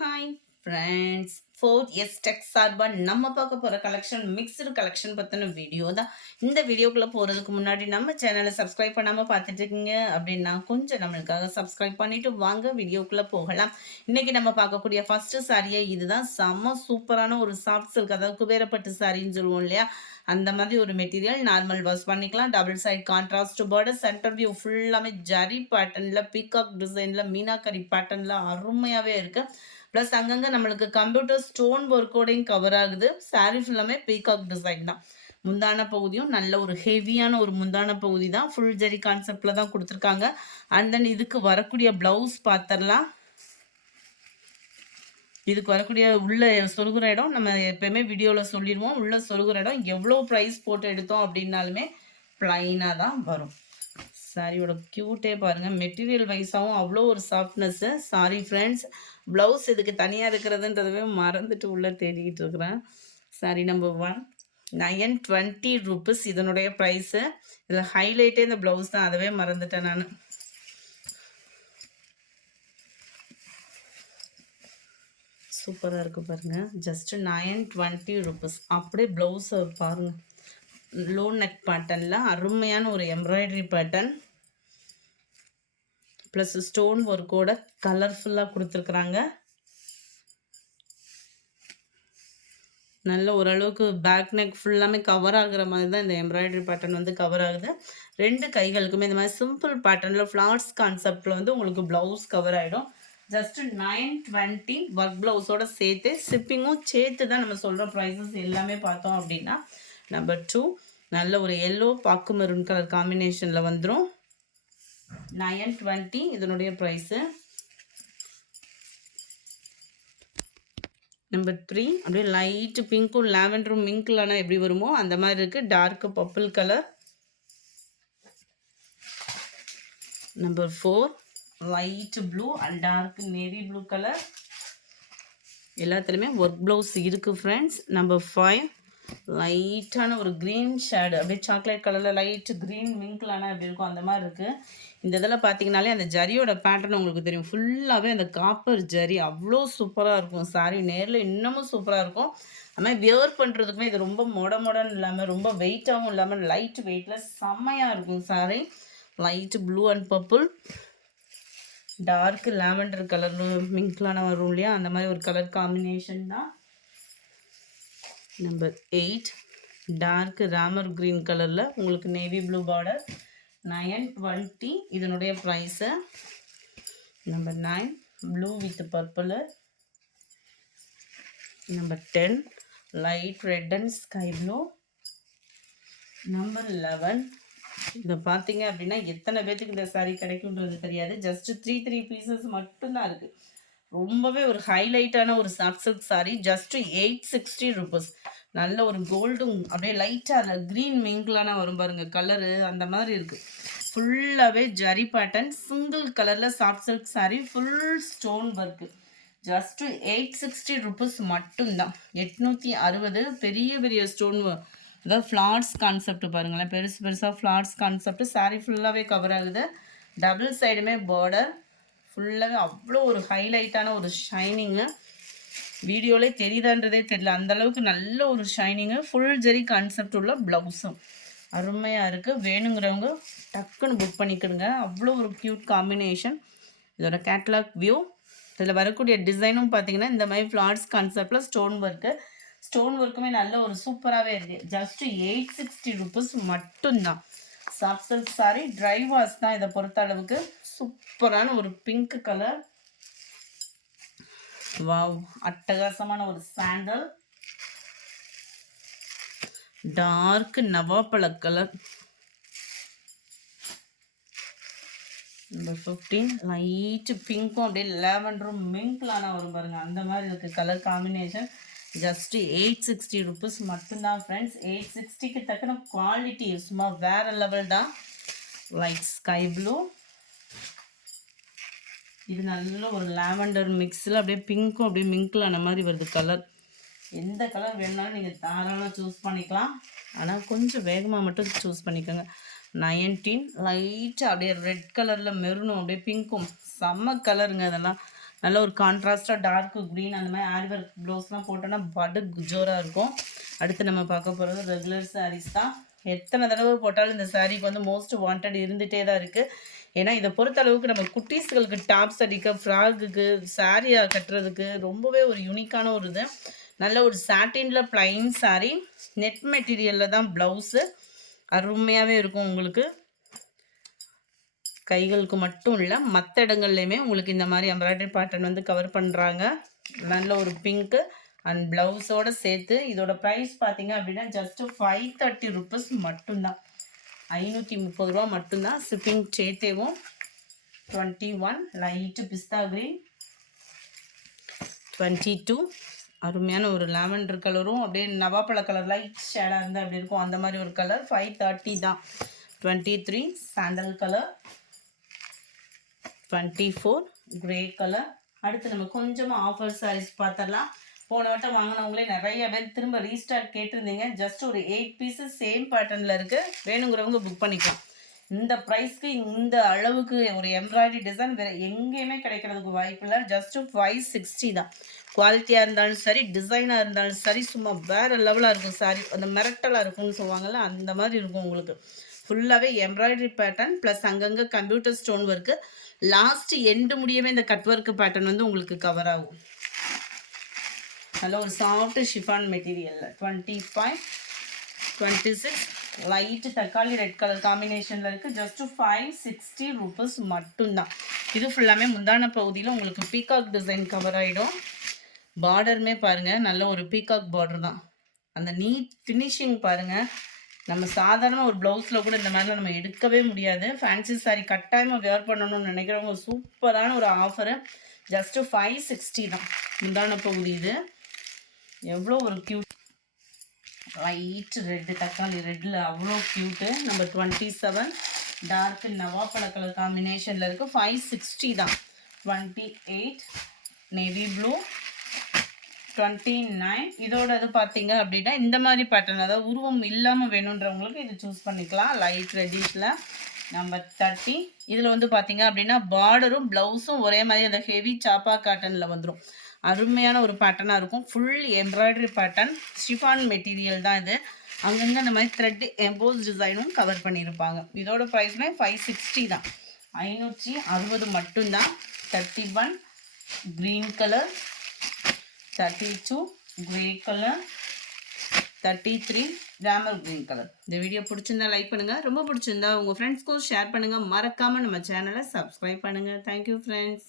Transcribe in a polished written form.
Hi friends, 4S tech சார்பாக நம்ம பார்க்க போகிற கலெக்ஷன் மிக்சடு கலெக்ஷன் பற்றின வீடியோ தான். இந்த வீடியோக்குள்ளே போகிறதுக்கு முன்னாடி நம்ம சேனலை சப்ஸ்கிரைப் பண்ணாமல் பார்த்துட்டு இருக்கீங்க அப்படின்னா கொஞ்சம் நம்மளுக்காக சப்ஸ்கிரைப் பண்ணிவிட்டு வாங்க வீடியோக்குள்ளே போகலாம். இன்றைக்கி நம்ம பார்க்கக்கூடிய ஃபஸ்ட்டு சாரியே இதுதான். செம்ம சூப்பரான ஒரு சாஃப்ட் சில்க், அதாவது குபேரப்பட்டு சாரின்னு சொல்லுவோம் இல்லையா, அந்த மாதிரி ஒரு மெட்டீரியல். நார்மல் வாஷ் பண்ணிக்கலாம். Double side contrast border, center view ஃபுல்லாமே ஜரி பேட்டர்னில் பீகாக் டிசைனில் மீனாக்கரி பேட்டர்னில் அருமையாகவே இருக்குது. ப்ளஸ் அங்கங்கே நம்மளுக்கு கம்ப்யூட்டர் ஸ்டோன் ஒர்க்கோடையும் கவர் ஆகுது. சாரீ ஃபுல்லாமே பீகாக் டிசைன் தான். முந்தான பகுதியும் நல்ல ஒரு ஹெவியான ஒரு முந்தான பகுதி தான். ஃபுல் ஜெரி கான்செப்டில் தான் கொடுத்துருக்காங்க. அண்ட் தென் இதுக்கு வரக்கூடிய ப்ளவுஸ் பார்த்துடலாம். இதுக்கு வரக்கூடிய உள்ள சொருகிற இடம் நம்ம எப்பயுமே வீடியோவில் சொல்லிடுவோம். உள்ள சொருகிற இடம் எவ்வளோ ப்ரைஸ் போட்டு எடுத்தோம் அப்படின்னாலுமே ப்ளைனாக தான் வரும். சாரியோட க்யூட்டே பாருங்கள். மெட்டீரியல் வைஸாகவும் அவ்வளோ ஒரு சாஃப்ட்னஸ்ஸு. சாரி ஃப்ரெண்ட்ஸ், ப்ளவுஸ் இதுக்கு தனியாக இருக்கிறதுன்றதவே மறந்துட்டு உள்ளே தேடிக்கிட்டு இருக்கிறேன். சாரி நம்பர் 1, 920 rupees இதனுடைய ப்ரைஸு. இதில் ஹைலைட்டே இந்த ப்ளவுஸ் தான், அதவே மறந்துட்டேன் நான். சூப்பராக இருக்குது பாருங்கள். Just 920 rupees. அப்படியே ப்ளவுஸை பாருங்கள். லோ நெக் பேட்டர்னில் அருமையான ஒரு எம்ப்ராய்டரி பேட்டர்ன் ப்ளஸ் ஸ்டோன் ஒர்க்கோட கலர்ஃபுல்லாக கொடுத்துருக்குறாங்க. நல்ல ஓரளவுக்கு பேக் நெக் ஃபுல்லாமே கவர் ஆகுற மாதிரி தான் இந்த எம்ப்ராய்டரி பேட்டர்ன் வந்து கவர் ஆகுது. 2 கைகளுக்குமே இந்த மாதிரி சிம்பிள் பேட்டர்னில் ஃப்ளார்ஸ் கான்செப்டில் வந்து உங்களுக்கு ப்ளவுஸ் கவர் ஆகிடும். ஜஸ்ட்டு 920 ஒர்க் ப்ளவுஸோடு சேர்த்து, ஷிப்பிங்கும் சேர்த்து தான் நம்ம சொல்கிற ப்ரைஸஸ் எல்லாமே பார்த்தோம் அப்படின்னா. நம்பர் 2, நல்ல ஒரு எல்லோ பாக்கு மெரூன் கலர் காம்பினேஷனில் வந்துடும். 920 இதனுடைய ப்ரைஸு. நம்பர் 3, அப்படியே லைட்டு பிங்க்கும் லாவெண்டரும் மிங்க்லானா எப்படி வருமோ அந்த மாதிரி இருக்குது. Dark purple colour. Number 4, light blue and dark navy blue colour. எல்லாத்துலேயுமே ஒர்க் ப்ளவுஸ் இருக்குது ஃப்ரெண்ட்ஸ். நம்பர் 5, லைட்டான ஒரு க்ரீன் ஷேடு, அப்படியே சாக்லேட் கலரில் லைட்டு க்ரீன் மிங்க்லானா எப்படி இருக்கும் அந்த மாதிரி இருக்குது. இந்த இதில் பார்த்தீங்கனாலே அந்த ஜரியோட பேட்டர்ன் உங்களுக்கு தெரியும். ஃபுல்லாகவே அந்த காப்பர் ஜரி அவ்வளோ சூப்பராக இருக்கும். சாரி நேரில் இன்னமும் சூப்பராக இருக்கும். அது மாதிரி வியர் பண்ணுறதுக்குமே இது ரொம்ப மொடன்னு இல்லாமல், ரொம்ப வெயிட்டாகவும் இல்லாமல், லைட் வெயிட்டில் செம்மையாக இருக்கும் sari. Light blue and purple, dark lavender colour மிங்க்லான வரும் இல்லையா, அந்த மாதிரி ஒரு கலர் காம்பினேஷன் தான். நம்பர் 8, டார்க் ராமர் க்ரீன் கலரில் உங்களுக்கு நேவி ப்ளூ பார்டர். 920 இதனுடைய price. Number 9, blue with purple. Number 10, light red and sky blue. Number 11, இதை பார்த்தீங்க அப்படின்னா எத்தனை பேர்த்துக்கு இந்த சாரீ கிடைக்குன்றது தெரியாது. ஜஸ்ட்டு 3 பீசஸ் மட்டும்தான் இருக்குது. ரொம்பவே ஒரு ஹைலைட்டான ஒரு soft silk sari. Just 860 rupees. நல்ல ஒரு கோல்டும் அப்படியே லைட்டாக அதில் க்ரீன் மிங்க்லான வரும் பாருங்கள் கலரு, அந்த மாதிரி இருக்குது. ஃபுல்லாகவே ஜரி பேட்டர்ன், சிங்கிள் கலரில் soft silk sari, full stone work. Just 860 rupees மட்டும்தான். 860. பெரிய பெரிய ஸ்டோன், அதாவது ஃப்ளார்ஸ் கான்செப்ட் பாருங்களேன். பெருசாக ஃப்ளார்ஸ் கான்செப்ட். சாரீ ஃபுல்லாகவே கவர் ஆகுது. டபுள் சைடுமே பார்டர் ஃபுல்லாகவே அவ்வளோ ஒரு ஹைலைட்டான ஒரு ஷைனிங்கு. வீடியோவிலே தெரியுதான்றதே தெரியல, அந்தளவுக்கு நல்ல ஒரு ஷைனிங்கு. ஃபுல் ஜெரி கான்செப்ட் உள்ள ப்ளவுஸும் அருமையாக இருக்குது. வேணுங்கிறவங்க டக்குன்னு புக் பண்ணிக்கிடுங்க. அவ்வளோ ஒரு க்யூட் காம்பினேஷன். இதோட கேட்லாக் வியூ. இதில் வரக்கூடிய டிசைனும் பார்த்தீங்கன்னா இந்த மாதிரி ஃப்ளார்ஸ் கான்செப்டில் ஸ்டோன் ஒர்க்குமே நல்ல ஒரு சூப்பராகவே இருக்குது. ஜஸ்ட்டு 860 rupees மட்டும்தான். Soft silk sorry, dry wash தான். இதை பொறுத்த அளவுக்கு சூப்பரான ஒரு பிங்க் கலர். வாவ், அட்டகாசமான ஒரு சாண்டல். டார்க் நவாப்பழ கலர். நம்பர் 15, லைட்டு பிங்க்கும் அப்படியே லேவண்டரும் மிங்க்லான வரும் பாருங்கள், அந்த மாதிரி இருக்குது கலர் காம்பினேஷன். ஜஸ்ட்டு 860 rupees மட்டும்தான் ஃப்ரெண்ட்ஸ். 860க்கு தக்கன குவாலிட்டி சும்மா வேறு லெவல் தான். Light sky blue. இது நல்ல ஒரு லாவெண்டர் மிக்ஸில் அப்படியே பிங்க்கும் அப்படியே மிங்க்லான மாதிரி வருது கலர். எந்த கலர் வேணுனாலும் நீங்கள் தாராளமாக சூஸ் பண்ணிக்கலாம். ஆனால் கொஞ்சம் வேகமாக மட்டும் சூஸ் பண்ணிக்கோங்க. 19, லைட்டாக அப்படியே ரெட் கலரில் மெரூனும் அப்படியே பிங்க்கும் செம்ம கலருங்க. அதெல்லாம் நல்ல ஒரு கான்ட்ராஸ்டாக டார்க் க்ரீன் அந்த மாதிரி ஆரி ஒர்க் ப்ளவுஸ்லாம் போட்டோன்னா படு ஜோராக இருக்கும். அடுத்து நம்ம பார்க்க போகிறது ரெகுலர் சாரீஸ் தான். எத்தனை தடவை போட்டாலும் இந்த சாரீக்கு வந்து மோஸ்ட் வாண்டட் இருந்துகிட்டே தான் இருக்குது. ஏன்னா இதை பொறுத்த அளவுக்கு நம்ம குட்டீஸ்களுக்கு டாப்ஸ் அடிக்க, ஃப்ராகுக்கு, சாரியாக கட்டுறதுக்கு ரொம்பவே ஒரு யூனிக்கான ஒரு இது. நல்ல ஒரு சாட்டினில் ப்ளைன் சாரீ, நெட் மெட்டீரியலில் தான் ப்ளவுஸு. அருமையாகவே இருக்கும் உங்களுக்கு. கைகளுக்கு மட்டும் இல்லை, மற்ற இடங்கள்லையுமே உங்களுக்கு இந்த மாதிரி எம்ப்ராய்டரி பேட்டர்ன் வந்து கவர் பண்ணுறாங்க. நல்ல ஒரு பிங்க்கு அண்ட் ப்ளவுஸோடு சேர்த்து. இதோட ப்ரைஸ் பார்த்தீங்க அப்படின்னா ஜஸ்ட்டு 530 ருபீஸ் மட்டும்தான். 530 ரூபா மட்டும்தான். ஷிப்பிங் சேர்த்தேவும். 21 லைட்டு பிஸ்தா க்ரீன், 22 அருமையான ஒரு லாவெண்டர் கலரும் அப்படியே நவாப்பழ கலர் லைட் ஷேடாக இருந்தால் அப்படி இருக்கும், அந்த மாதிரி ஒரு கலர். 530 தான். 23 சாண்டல் கலர், 24 கிரே கலர். அடுத்து நம்ம கொஞ்சமாக ஆஃபர் சாரீஸ் பார்த்துடலாம். போன வட்டம் வாங்கினவங்களே நிறைய பேர் திரும்ப ரீஸ்டார்ட் கேட்டிருந்தீங்க. ஜஸ்ட் ஒரு 8 பீஸஸ் சேம் பேட்டர்னில் இருக்குது. வேணுங்கிறவங்க புக் பண்ணிக்கலாம். இந்த ப்ரைஸ்க்கு இந்த அளவுக்கு ஒரு எம்ப்ராய்டரி டிசைன் வேறு எங்கேயுமே கிடைக்கிறதுக்கு வாய்ப்பு இல்லை. ஜஸ்ட்டு 560 தான். குவாலிட்டியாக இருந்தாலும் சரி, டிசைனாக இருந்தாலும் சரி, சும்மா வேறு லெவலாக இருக்கும் சாரி. அந்த மிரட்டலாக இருக்கும்னு சொல்லுவாங்கள்ல, அந்த மாதிரி இருக்கும் உங்களுக்கு. ஃபுல்லாகவே எம்ப்ராய்டரி பேட்டர்ன் ப்ளஸ் அங்கங்கே computer stone work. Last end முடியவே இந்த கட் ஒர்க்கு பேட்டர்ன் வந்து உங்களுக்கு கவர் ஆகும். நல்ல ஒரு சாஃப்ட் ஷிஃபான் மெட்டீரியலில் 25, 26 லைட்டு தக்காளி ரெட் கலர் காம்பினேஷனில் இருக்குது. ஜஸ்ட்டு 560 ருபீஸ் மட்டும்தான். இது ஃபுல்லாமே முந்தான பகுதியில் உங்களுக்கு பீகாக் டிசைன் கவர் ஆகிடும். பார்டருமே பாருங்கள், நல்ல ஒரு பீகாக் பார்டர் தான். அந்த நீட் ஃபினிஷிங் பாருங்கள். நம்ம சாதாரண ஒரு ப்ளவுஸில் கூட இந்த மாதிரிலாம் நம்ம எடுக்கவே முடியாது. ஃபேன்சி சாரீ கட்டாயமாக வேர் பண்ணணும்னு நினைக்கிறவங்க சூப்பரான ஒரு ஆஃபரு. ஜஸ்ட்டு 560 தான் முந்தான பகுதி. இது எவ்வளோ ஒரு க்யூட் லைட் ரெட்டு, தக்காளி ரெட்டில் அவ்வளோ க்யூட்டு. நம்பர் 27 டார்க் நவாப்பழ கலர் காம்பினேஷனில் இருக்குது. 560 தான். 28 நேவி ப்ளூ, 29 இதோட இது பார்த்தீங்க அப்படின்னா இந்த மாதிரி பேட்டர்ன், அதாவது உருவம் இல்லாமல் வேணுன்றவங்களுக்கு இது சூஸ் பண்ணிக்கலாம். லைட் ரெட்டிஷில். நம்பர் 30 இதில் வந்து பார்த்தீங்க அப்படின்னா பார்டரும் ப்ளவுஸும் ஒரே மாதிரி அந்த ஹெவி சாப்பா காட்டனில் வந்துடும். அருமையான ஒரு பேட்டர்னாக இருக்கும். Full embroidery pattern, chiffon material தான் இது. அங்கங்கே இந்த மாதிரி த்ரெட் எம்போஸ் டிசைனும் கவர் பண்ணியிருப்பாங்க. இதோட ப்ரைஸ்மே 560 தான். 560 மட்டும்தான். 31 green colour, 32 grey colour, 33 Ramar green colour. இந்த வீடியோ பிடிச்சிருந்தா லைக் பண்ணுங்கள். ரொம்ப பிடிச்சிருந்தா உங்கள் ஃப்ரெண்ட்ஸ்க்கும் ஷேர் பண்ணுங்கள். மறக்காமல் நம்ம சேனலை சப்ஸ்கிரைப் பண்ணுங்கள். Thank you friends.